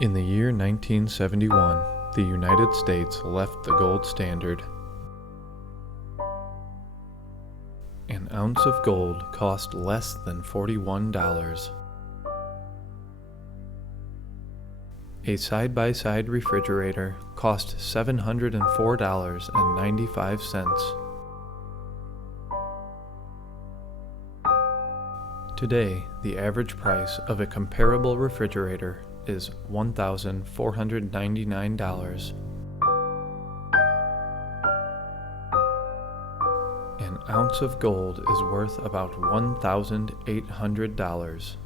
In the year 1971, the United States left the gold standard. An ounce of gold cost less than $41. A side-by-side refrigerator cost $704.95. Today, the average price of a comparable refrigerator is $1,499. An ounce of gold is worth about $1,800.